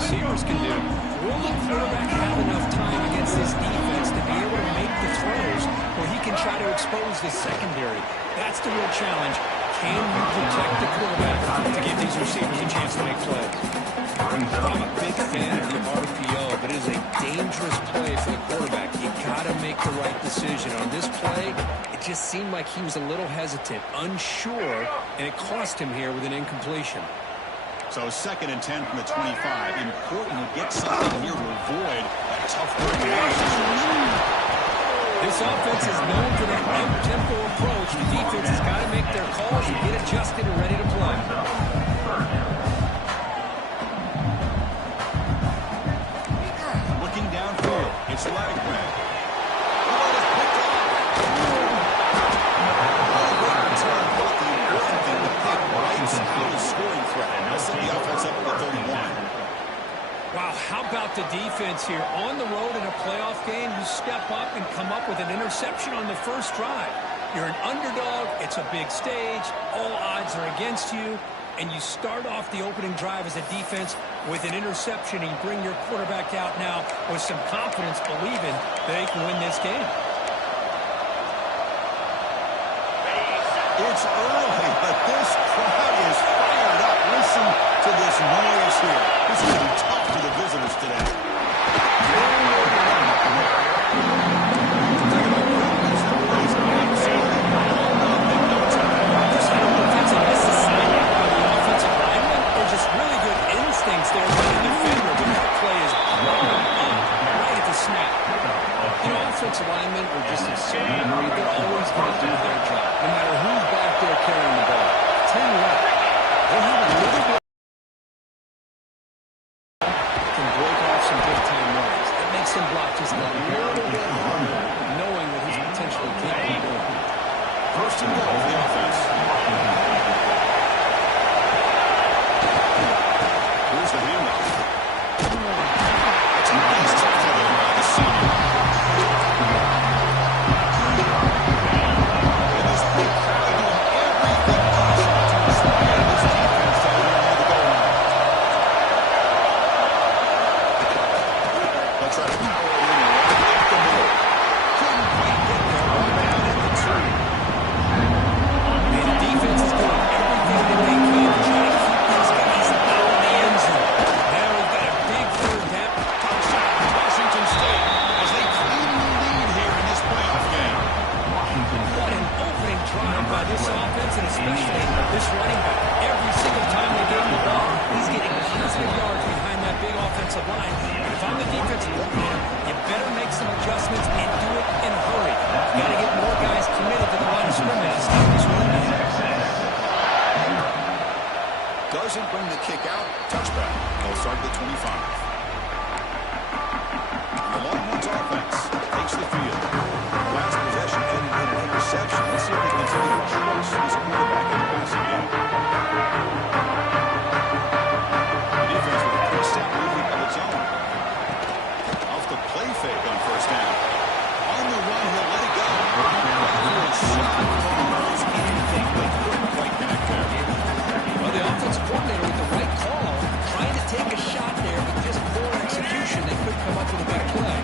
receivers can do. Will the quarterback have enough time against this defense to be able to make the throws where he can try to expose this secondary? That's the real challenge. Can you protect the quarterback to give these receivers a chance to make plays? I'm a big fan of the RPO, but it is a dangerous play for the quarterback. You got to make the right decision. On this play, it just seemed like he was a little hesitant, unsure, and it cost him here with an incompletion. So 2nd and 10 from the 25. Important to get something here to avoid that tough third down situation. This offense is known for that up-tempo approach. The defense has got to make their calls and get adjusted and ready to play. Looking downfield, it's Lagman. Wow, how about the defense here? On the road in a playoff game, you step up and come up with an interception on the first drive. You're an underdog. It's a big stage. All odds are against you. And you start off the opening drive as a defense with an interception. And you bring your quarterback out now with some confidence, believing that they can win this game. It's early, but this crowd is fired up. Listen to this noise here. This is going to be tough for the visitors today. Just really good instincts there by the defender, but that play is right at the snap. You know, offensive linemen are just a certain breed. They're always going to do their job, no matter who's back there carrying the ball. Tell you what, they have a little bit can break off some big-time runs. That makes him block just a little bit harder, knowing what he's potentially capable of doing. First and goal for the offense. Here's the handoff. It's a nice tackle there by the senior. And this big crowd doing everything possible to inspire this defense down here near the goal line. They'll try to power it in right up the middle. Couldn't quite get there. One down at the 2. And the defense is doing everything that they can to try to keep these guys out of the end zone. Now we've got a big third down. Touchdown to Washington State as they claim the lead here in this playoff game. What an opening drive by this offense, and especially this running back. Every single time they get him the ball, he's getting positive yards behind that big offensive line. And if I'm the defensive coordinator, you better make some adjustments and do it in a hurry. You got to get more guys committed to the line of scrimmage to stop this run. Doesn't bring the kick out. Touchback. They'll start at the 25. The Longhorns offense takes the field. Last possession ended in an interception. Let's see if they continue to trust this quarterback in the passing game. The defense with a three-step movement of its own. Off the play fake on first down. On the run, he'll let it go. Anything but couldn't quite connect there. Well, the offensive coordinator with the right call, trying to take a shot there, but just poor execution. They could come up with a big play.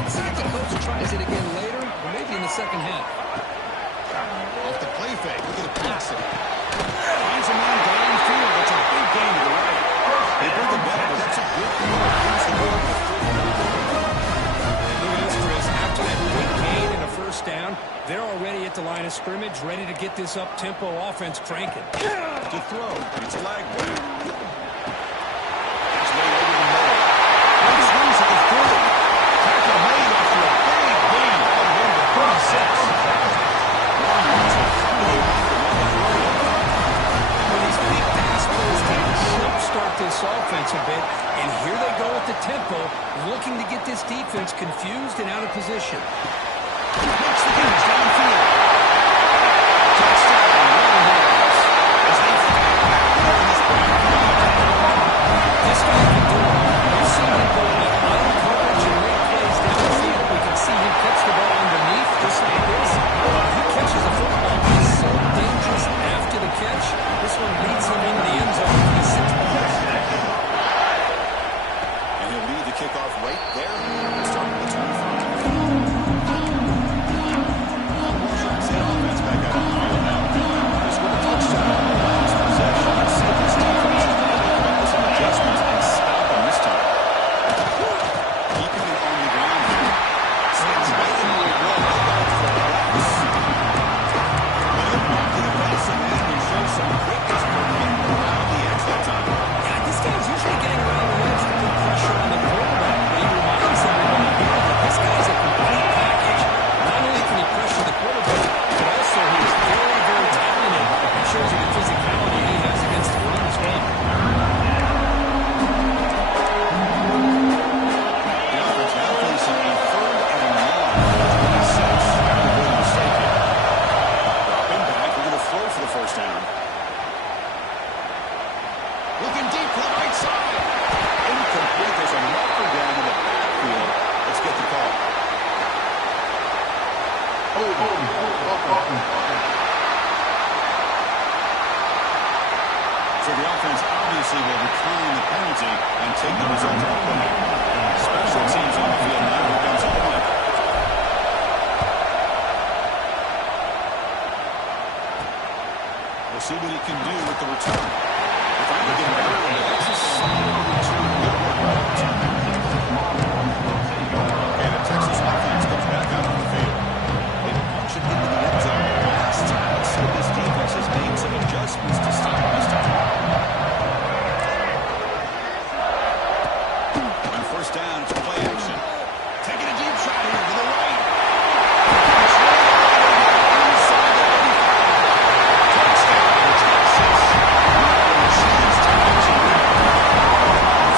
Let's see if the coach tries it again later, or maybe in the second half. Off the play fake, look at the passing. Finds a man downfield. That's a big gain to the right. They bring the ball, but that's a good thing. Here's the ball. Look at this, Chris. After that big gain and a first down, they're already at the line of scrimmage, ready to get this up-tempo offense cranking. To throw, it's Lagman. It's way over the middle. And he swings at the 40. Tackle made after a big gain. Out of the 46. Well, these big pass plays tend to jumpstart this offense a bit, and here they go at the tempo, looking to get this defense confused and out of position. He makes the catch downfield. Touchdown, Longhorns. As they fight back here in this This guy can do it. We've seen him go like line coverage and make plays downfield. We can see him catch the ball underneath, just like this. He catches the football. He's so dangerous after the catch. This one leads him into the end zone. He's 6 points. kickoff right there. Starting at 25. Washington State offense back out on the field now. They scored a touchdown on the last possession. Let's see if this defense is going to make some adjustments and stop them this time. Keeping it on the ground here. Stands right in the way. For the Blacks. Back to the passing end and show some quickness for getting around the edge that time. Yeah, this guy's usually getting around the edge to put pressure on the quarterback. But he reminds everybody here that this guy's a complete package. Not only can he pressure the quarterback, but also he's very, very talented. It shows you the physicality he has against the run as well. The offense now facing a 3rd and long. 26. Avoid a mistake here. Dropping back. We're going to throw for the first down. Looking deep to the right side. Incomplete. There's a marker down in the backfield. Let's get the call. So the offense obviously will decline the penalty and take the result of the play. Special teams on the field now. Here comes the punt. We'll see what he can do with the return. If I can get it early, that's a solid return. Good work by the return. And the Texas offense comes back out on the field. They punch it into the end zone last time. So this defense has made some adjustments to stop this time. On first down, it's play action. Taking a deep shot here to the right. Inside the 35. Touchdown, Texas. Chance to action here.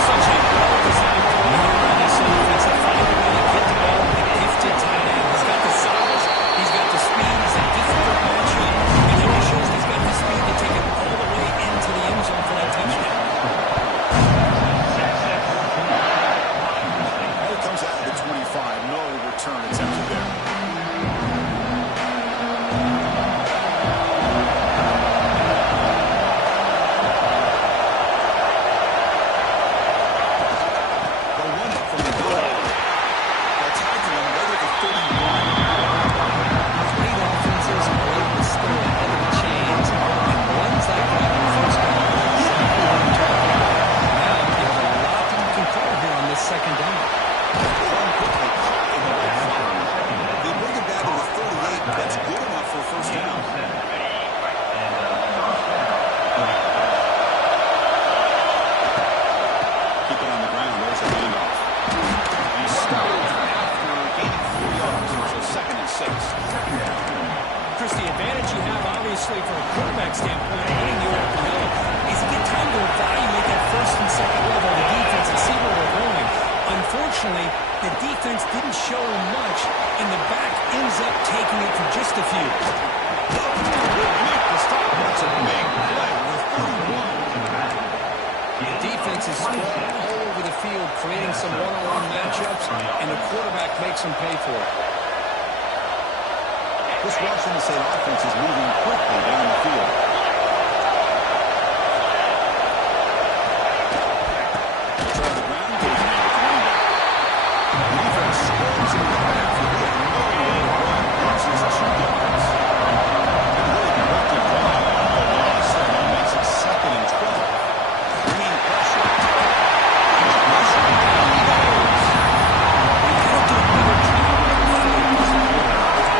Such a well-designed play here by this offense. They find a way to get the ball with a gifted tight end. He's got the size, he's got the speed, he's a difficult matchup, and then he shows he's got the speed to take it all the way into the end zone for that touchdown. It comes out of the 25. No return attempted there. They'll run it from the goal line. They'll tackle him right at the 31. Great offenses are able to stay ahead of the chains, and runs like that on first down are exactly what I'm talking about. Now you have a lot that you can call here on this second down. Run quickly, caught in the backfield. They bring it down to the 38. That's good enough for a first down. Keep it on the ground. There's a handoff. He stopped after gaining 4 yards. So 2nd and 6. Chris, the advantage you have, obviously, from a quarterback standpoint, hitting you over the middle, is you get time to evaluate that first and second level of the defense and see where we're going. Unfortunately, the defense didn't show much, and the back ends up taking it for just a few. Make the stop. That's a big play. With 41. The defense is spread all over the field, creating some one-on-one matchups, and the quarterback makes them pay for it. This Washington State offense is moving quickly down the field. Try the ground game now with running back. The defense swarms in the backfield. They have no way to run. Loses 2 yards. And really productive drive. A loss there now makes it 2nd and 12. Bringing pressure. Pressure. Down he goes. You've got to do a better job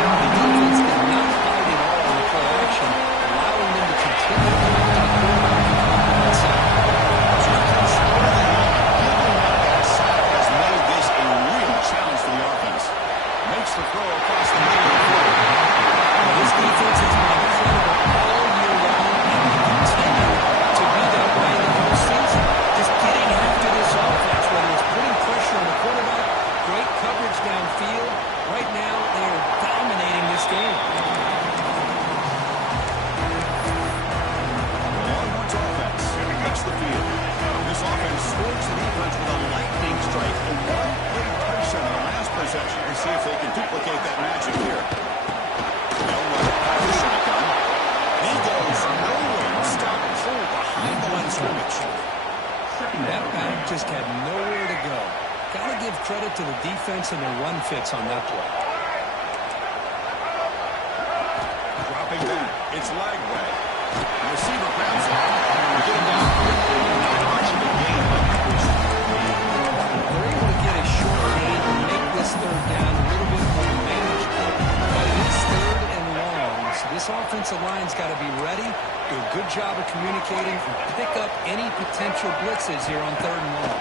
of the defense did not bite at all on the play action, allowing them to got to give credit to the defense and their run fits on that play. Dropping back. It's Lagway. The receiver grabs it. We're getting down. Not much of a gain on that person. They're able to get a short gain and make this third down a little bit more manageable. But it is third and long, so this offensive line's got to be ready, do a good job of communicating, and pick up any potential blitzes here on third and long.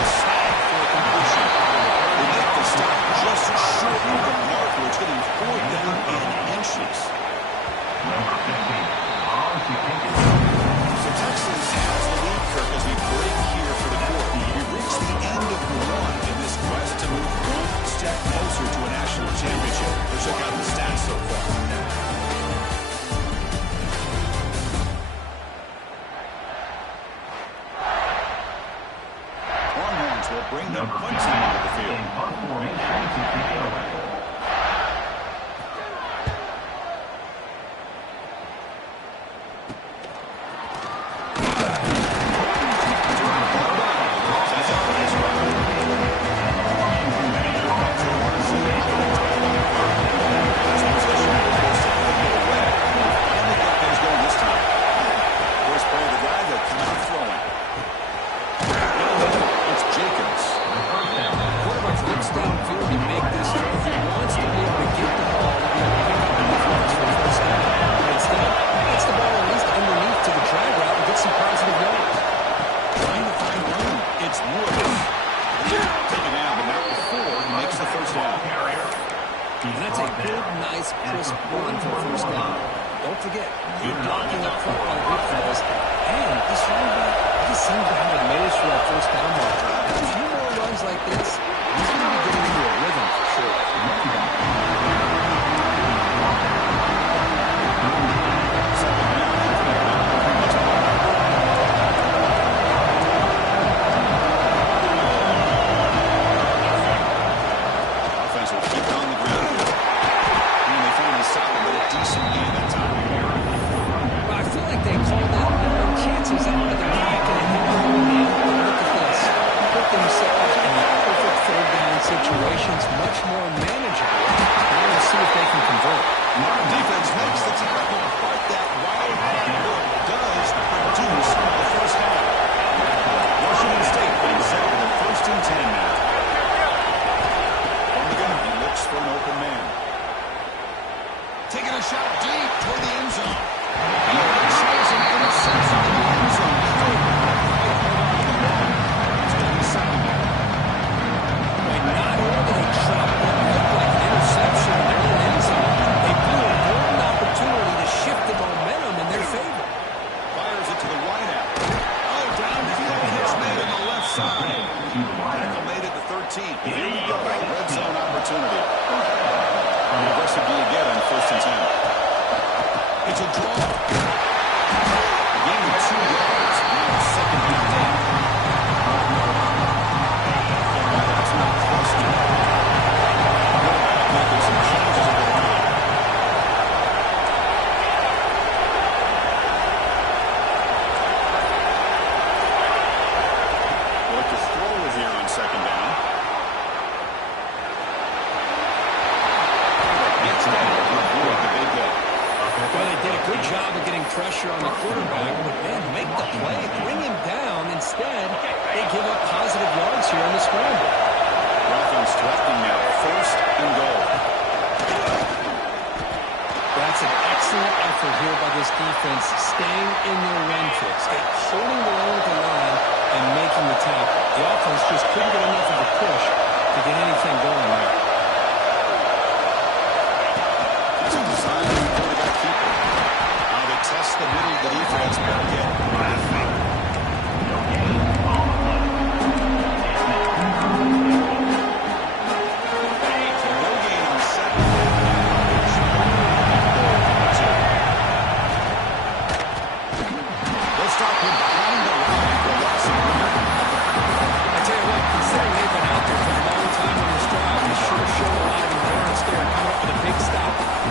Snag for completion. We make the stop just short of the mark. We're getting 4th down in inches. So Texas has the lead, Kirk, as we break here for the quarter. We reach the end of the run in this quest to move one step closer to a national championship. Let's check out the stats so far. Longhorns will bring the punt team onto the field.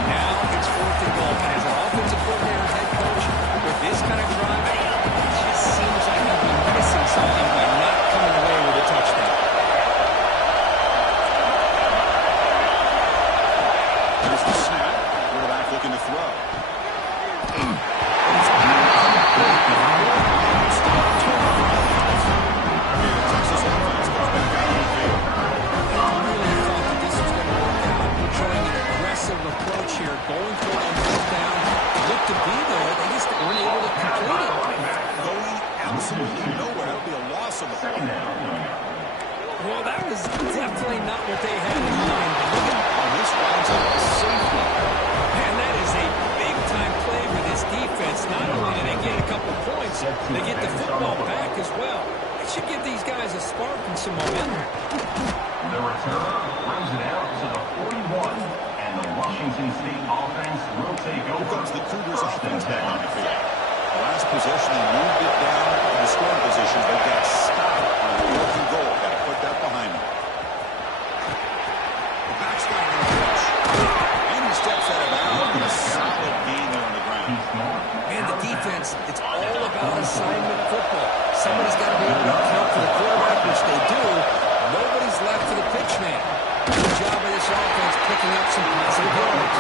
Now it's 4th and goal. And as an offensive coordinator and head coach, with this kind of drive, nowhere. That'll be a loss of the play. Well, that was definitely not what they had in mind. Look at This winds up a safety. man, that is a big-time play for this defense. Not only do they get a couple points, they get the football back as well. It should give these guys a spark and some momentum. The returner brings it out to the 41, and the Washington State offense will take over. Here comes the Cougars offense back on the field. Last possession, they moved it down in the scoring position. They got stopped on the working goal. Got to put that behind them. The back's got it on the pitch. And he steps out of bounds with a solid gain there on the ground. And the defense, it's all about assignment football. Somebody's got to be able to account for the quarterback, which they do. Nobody's left for the pitch man. Good job of this offense picking up some positive yards.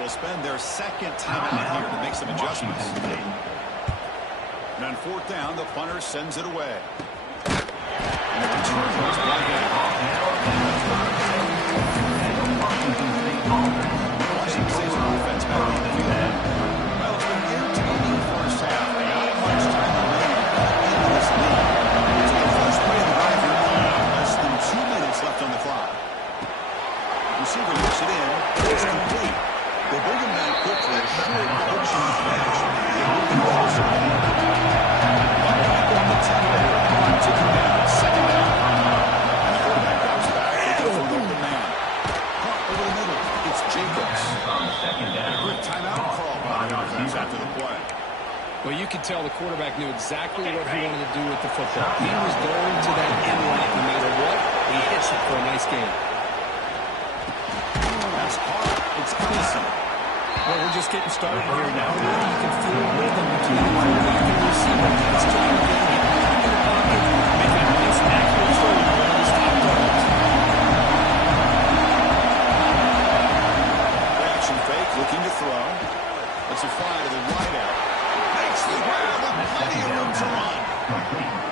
Will spend their second timeout here to make some adjustments. And on fourth down, the punter sends it away. And the return was brought in. Washington State's offense back on the field. Well, it's been entertaining first half. Not much time remaining in this league. So the first play of the drive here, less than 2 minutes left on the clock. Receiver looks it in. It's complete. They bring him down quickly, a short coaching match. They move him closer. One back on the 10. Took him down, second down. And the quarterback comes back with an open man. Caught over the middle. It's Jacobs. A quick timeout call by the offense after the play. Well, you could tell the quarterback knew exactly what he wanted to do with the football. He was going to that end line no matter what. He hits it for a nice game. That's hard. It's innocent. Well, we're just getting started here now. Really, you can feel a rhythm between the quarterback and the receiver. Nice job of getting him back in the pocket, making a nice accurate throw to one of his top targets. Reaction fake, looking to throw. It's a fly to the wideout. Makes the grab with plenty of room to run.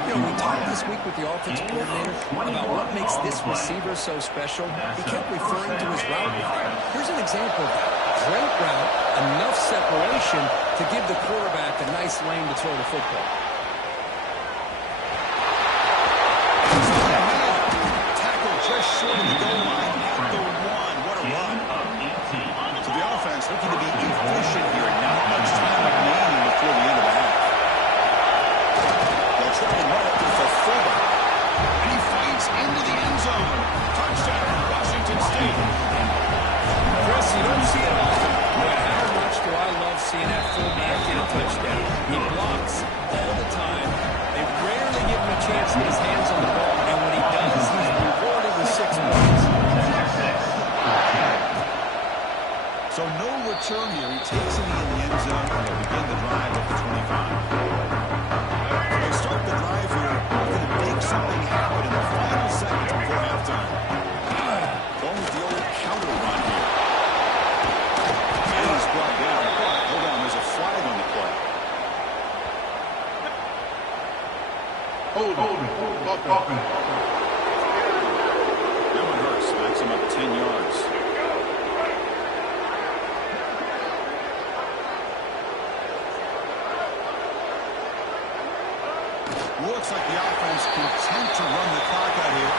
You know, we talked this week with the offensive coordinator about what makes this receiver so special. He kept referring to his route. Here's an example of that. Great route, enough separation to give the quarterback a nice lane to throw the football. Tackle just short of the goal line at the one. What a run. So the offense looking to be efficient here. Not much time remaining before the end of the half. They'll try and run it fullback. And he fights into the end zone. Touchdown, Washington State. Chris, you don't see it often, but how much do I love seeing that fullback get a touchdown? He blocks all the time. They rarely give him a chance to get his hands on the ball, and when he does, he's rewarded with 6 points. So no return here. He takes it in the end zone, and they'll begin the drive at the 25. They start the drive here, looking to make something happen in the final seconds before halftime. Going with the old counter run here. And he's brought down. But, hold on, there's a flag on the play. Hold on. That one hurts. Backs him up 10 yards. Looks like the offense content to run the clock out here.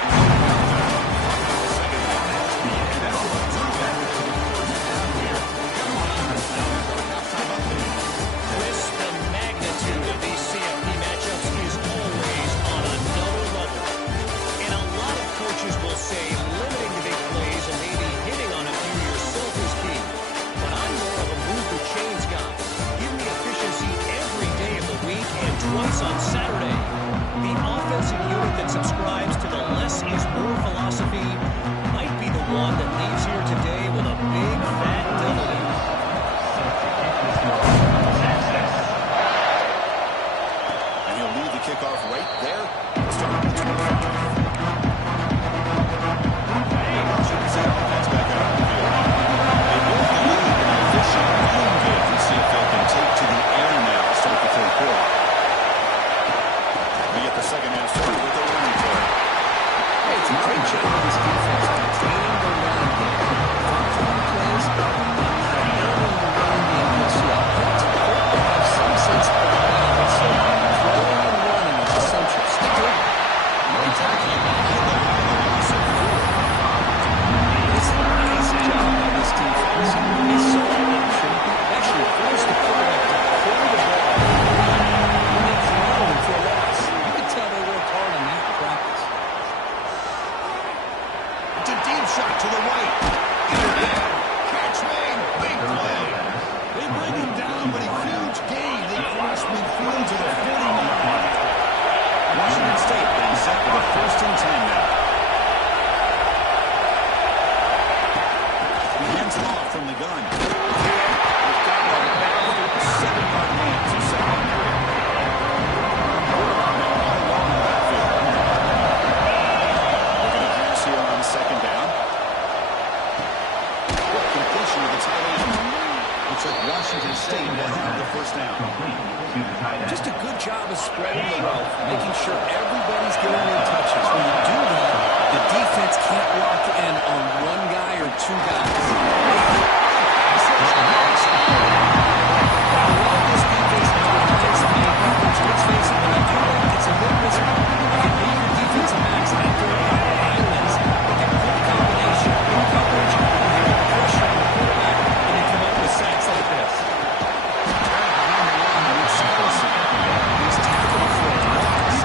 Chris, the magnitude of these CFB matchups is always on another level. And a lot of coaches will say limiting the big plays and maybe hitting on a few yourself is key. But I'm more of a move the chains guy. Give me efficiency every day of the week and twice on Saturday. The offensive unit that subscribes to the less is more philosophy might be the one that leaves here today with a big fat W. And he'll lead the kickoff right there. Starting at 25. Shouldn't see offense back out on the field. They both believe in an efficient running game to see if they can take to the air now. Start the third quarter. We get the second half started with a running play. Hey, it's a great job of this defense containing the run game. Fun plays, but not narrowing the run game just yet. It's important to have some sense of balance, so throwing and running is essential. Stick with it. No tackling behind the line of loss of 4. It's a nice job by this defense. They saw an option, actually forced the quarterback to pull the ball, and they throttled him for a loss. You can tell they worked hard on that in practice. It's a deep shot to the right. Catch made. Big play. They bring him down, but a huge gain. They cross midfield to the 49. Washington State being set for the 1st and 10 now. He hands it off from the gun. He's got one about 7-yard gain to second period. Now all along the backfield. Looking to pass here on second down. Completion of the tight end. Looks like Washington State will have the first down. Just a good job of spreading the wealth, making sure everybody's getting their touches. When you do that, the defense can't lock in on one guy or 2 guys. I love this defense now. Let's face it, when you do that, it's a bit risky. You can leave your defensive backs after a couple of islands. They get good combination, good coverage, they get pressure on the quarterback, and they come up with sacks like this. He's tackled for a loss.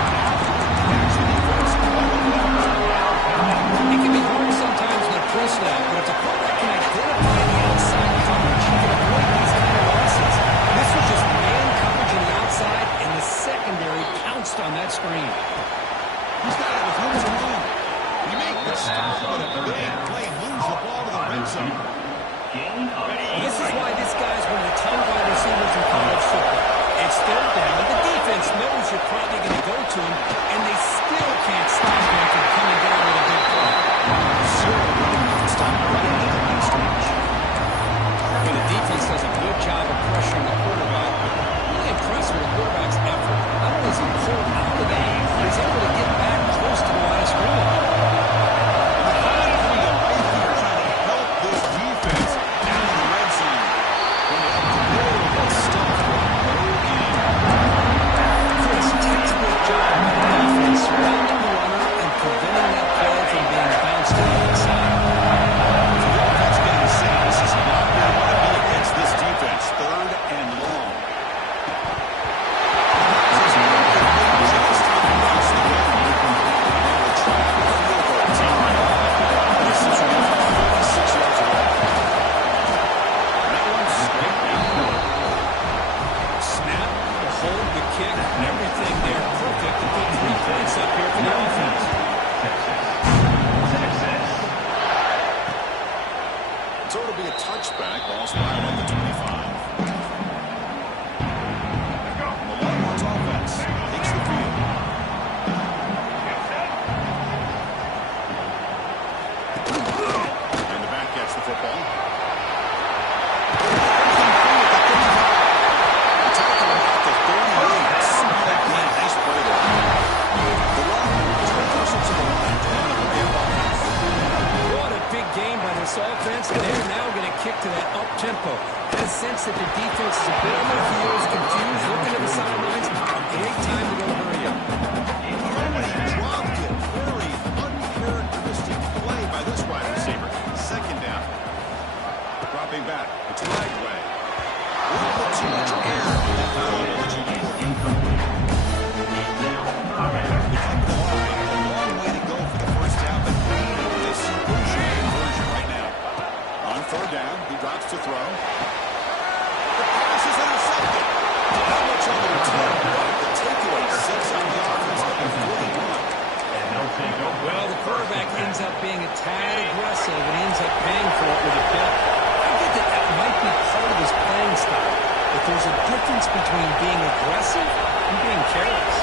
It can be hard sometimes to press that, but if a quarterback can identify the outside coverage, he can avoid these kind of losses. This was just man coverage on the outside, and the secondary pounced on that screen. He's got it with room to run. You make the stop, but a big play moves the ball to the red zone. This is why this guy's one of the top wide receivers in college football. It's 3rd down. The defense knows you're probably going to go to him, and they still can't stop him from coming down with a big play. Stop right at the line stage. And the defense does a good job of pressuring the quarterback. Really impressed with the quarterback's effort. Not only is he pulled out of that, but he's able to get back close to the line of scrimmage. Trying to help this defense down in the red zone. When they have to really get stuffed with no gain. Chris, textbook job by the defense tempo. I had a sense that the defense is a bit on their heels, confused, looking at the sidelines. A great time to go hurry up. He dropped it. Very uncharacteristic play by this wide receiver. Second down. Dropping back. It's right way. A little bit too much air in that terminology. Incomplete. The line, a long way to go for the first down, but this crucial conversion right now. On third down, he drops to throw. The pass is intercepted. How much on the return? The takeaway 6 on the offense of 41. And they'll take over. Well, the quarterback ends up being a tad aggressive and ends up paying for it with a pick. I get that that might be part of his playing style, but there's a difference between being aggressive and being careless.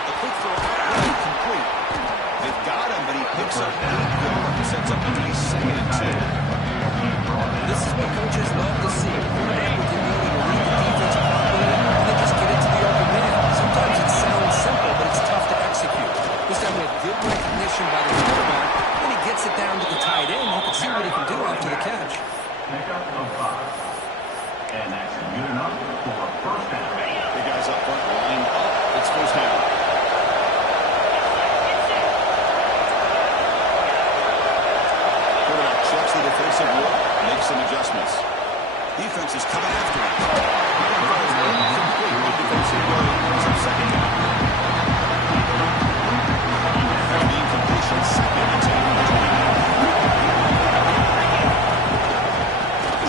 A quick throw outright complete. They've got him, but he picks up and sets up a nice 2nd and 2. This is what coaches love to see. A quarterback with the ability to read the defense properly and then just get it to the open man. Sometimes it sounds simple, but it's tough to execute. This time we have good recognition by the quarterback. When he gets it down to the tight end, you can see what he can do after the catch. Pickup of 5. And that's good enough for first down. The guys up front lined up. It's first down. Quarterback checks the defensive look, makes some adjustments. Defense is coming after him. Complete. Defensive play brings up second down. Being completion, 2nd and 10.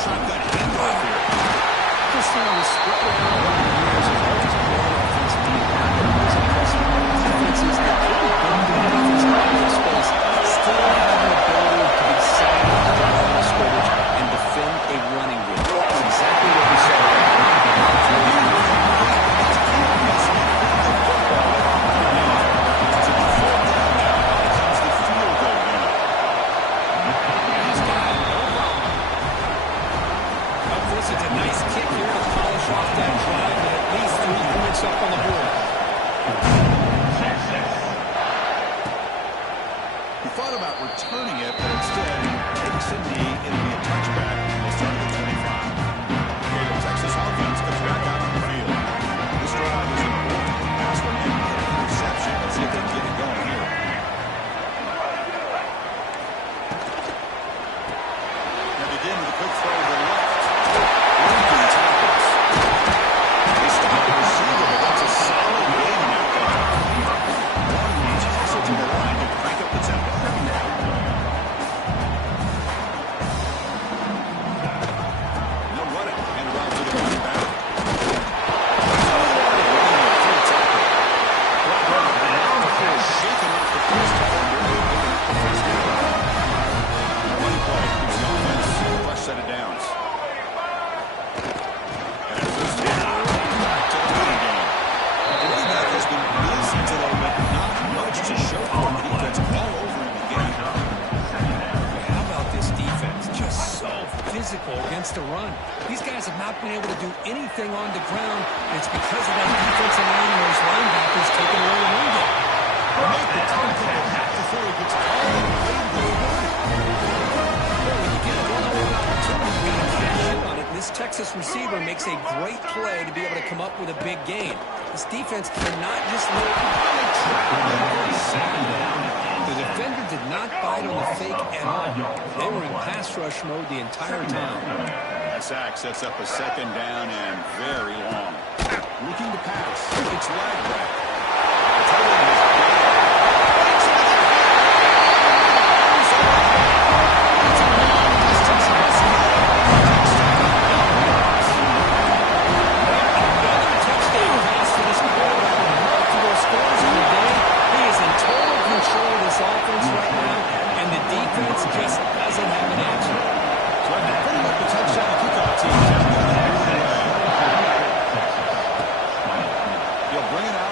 Shotgun handoff here. Just seeing the split around over the years is always a great offensive team. It's impressive defenses that really don't do defense in space still have an ability to be solid at the line of scrimmage and defend a running game. That's exactly what we saw. It's a nice kick here to polish off that drive with at least 3 points up on the board. He thought about returning it, but instead takes a knee. It'll be a touchback. They'll start at the 25. Okay, the Texas offense comes back out on the field. This drive is important. Pass one in, get an interception. Let's see if they can get it going here. They begin with a quick throw to the left. Lincoln tackles. They stop the receiver, but that's a solid game now. Toss it to the line to crank up the tempo. No running. Hand it off to the running back. Shaking off the first defender. Running play gives the offense a fresh set of downs. And first down to the running game. The running back has been busy today, but not much to show for the defense all over him again. How about this defense? Just so physical against the run. These guys have not been able to do anything on the ground, and it's because of that defensive line and those linebackers taking away the run game. Make the tackle before he gets all the way to the line. Well, when you get a one-on-one opportunity, you can cash in on it. This Texas receiver makes a great play to be able to come up with a big gain. This defense cannot just live on a trap. The defender did not bite on the fake at all. They were in pass rush mode the entire time. That sack sets up a second down and very long. Looking to pass. It's Lag. Offense right now, and the defense just doesn't have an answer. So after putting up the touchdown kickoff team, he'll bring it out.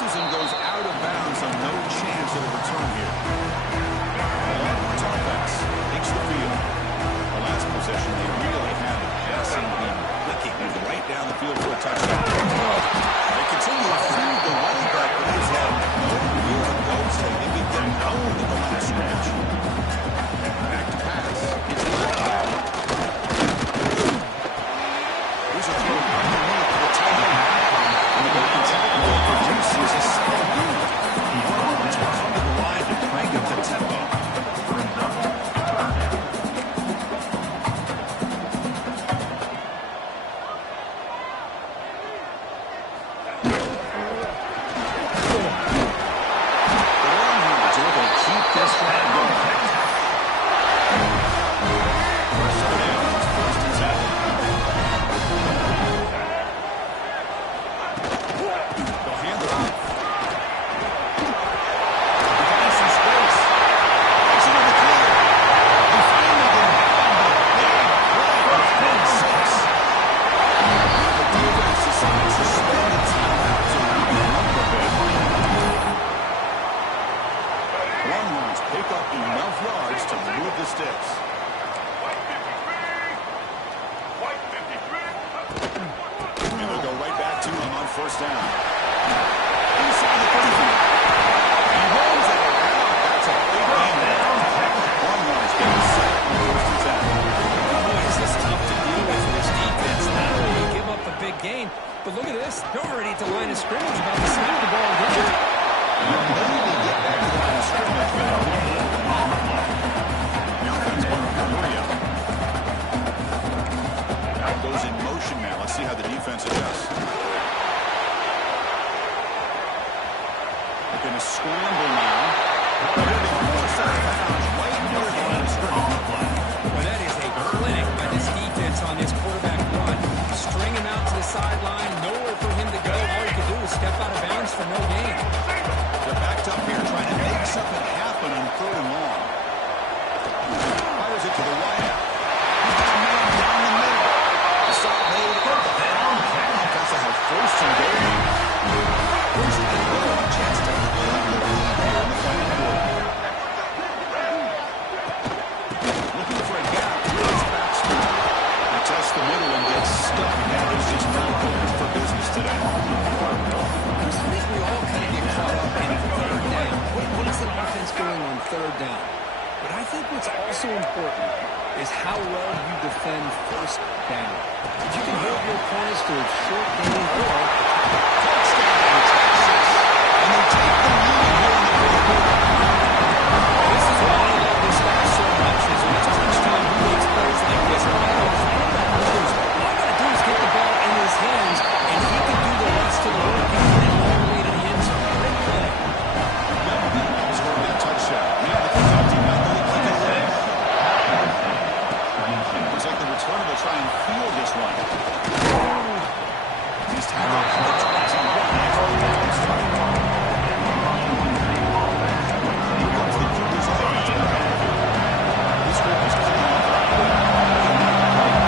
bounces and goes out of bounds, so no chance of a return here. The Longhorns offense takes the field. The last possession, they really had it. Passing the clicking right down the field for a touchdown. They continue to feed the running back, but he's had no real goals. They think he can own the line of scrimmage. Back to pass. It's not bad. Here's a throw underneath to the tight end. And the open tackle produces a solid move. The Longhorns will come to the line to crank up the tempo. But look at this. They're already at the line of scrimmage about to snap the ball again. Maybe get back to the line of scrimmage, but the offense won for Maria. That goes in motion now. Let's see how the defense adjusts. They're going to scramble now. They're going to be forced out of bounds right near the line of scrimmage. Well, that is a clinic by this defense on this quarterback run. String him out to the sideline, nowhere for him to go. All he can do is step out of bounds for no gain. They're backed up here trying to make something happen on 3rd and long. Fires it to the right out. He's got a man down the middle. The stop made. Because they have 1st and goal. 1st and goal. A chance to claim the lead here in the final quarter. Looking for a gap. It's Baxter. They test the middle and get stuck. That is just not open for business today. I think we all kind of get caught up in 3rd down. What is the offense doing on 3rd down? But I think what's also important is how well you defend 1st down. If you can hold your opponents to a short gain or touchdown, Texas, and they take the lead here in the 4th quarter. This is why I love this guy so much. As much time he makes plays like this, all I got to do is get the ball in his hands, and he can do the rest of the work. He can get all the way to the end zone. Great play. Scoring that touchdown. Man, the kickoff team not really kicking away. Looks like the returner will try and field this one. He's tackled at the 21. Here comes the QB's offense back. This group is coming off a quick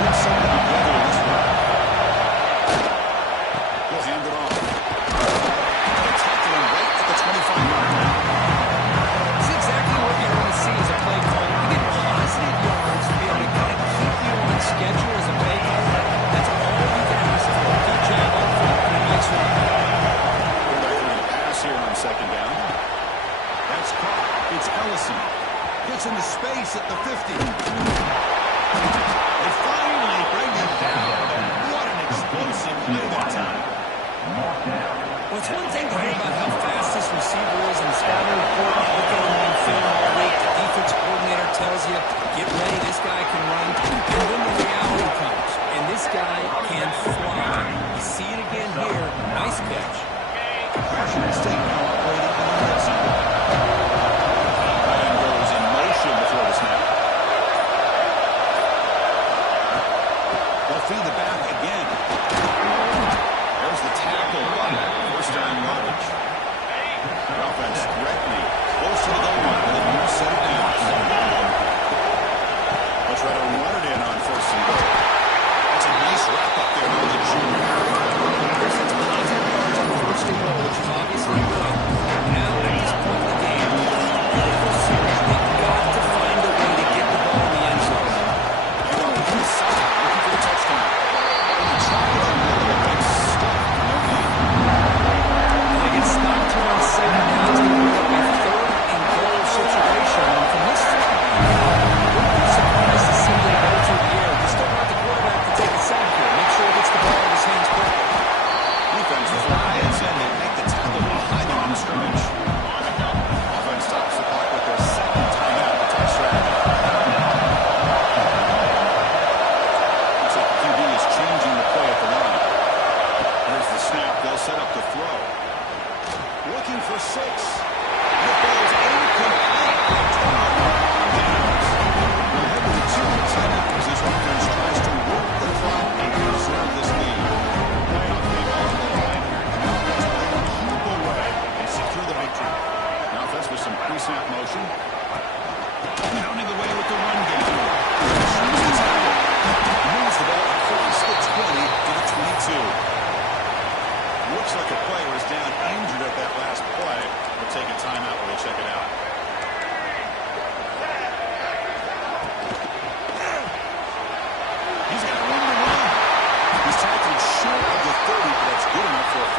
put something together in this one. He'll hand it off. They're tackling right at the 25-yard line. It's exactly what you want to see as a play call. You get positive yards to be able to kind of keep you on schedule as a play caller. That's all you can ask for. Good job up front and a nice run. Quarterback going to pass here on 2nd down. That's caught. It's Ellison. Gets into space at the 50. They finally bring him down. What an explosive play that time. Well, it's one thing to hear about how fast this receiver is and scouting report. You look at him on film all week. The defense coordinator tells you, get ready, this guy can run. And then the reality comes. And this guy can fly. You see it again here. Nice catch. Washington State now operating in the red zone. And goes in motion before the snap. They'll feed the back again. There's the tackle. 1st down yardage. The offense threatening. Close to the goal line. They want to set it down. They'll try to run it in on 1st and goal. That's a nice wrap up there by the junior. There's 1,000 yards on 1st and goal, which is obviously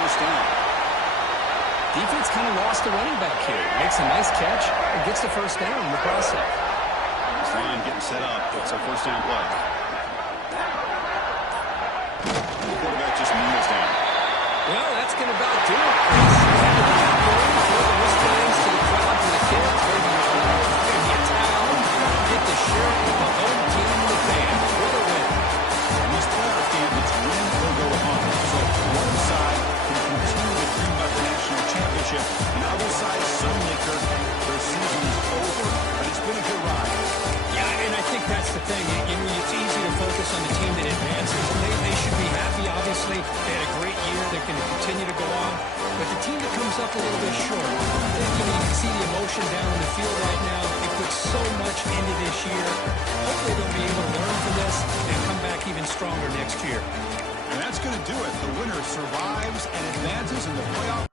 first down. Defense kind of lost the running back here. Makes a nice catch and gets the first down in the process. This line getting set up. It's a first down play. The quarterback just kneels down. Well, that's going to about do it, Chris. Had to be out going, throw the wristbands to the crowd for the kids. Maybe a towel. Get the shirt with the home team in the fans. What a win. In this playoff game, it's win or go home. So one side can continue to dream about the national championship. The other side suddenly, Kirk, their season is over. But it's been a good ride. Yeah, and I think that's the thing. It's easy to focus on the team that advances, and they should be happy, obviously. They had a great year. They're going to continue to go on. But the team that comes up a little bit short, you can see the emotion down on the field right now. They put so much into this year. Hopefully they'll be able to learn from this and come back even stronger next year. And that's going to do it. The winner survives and advances in the playoff.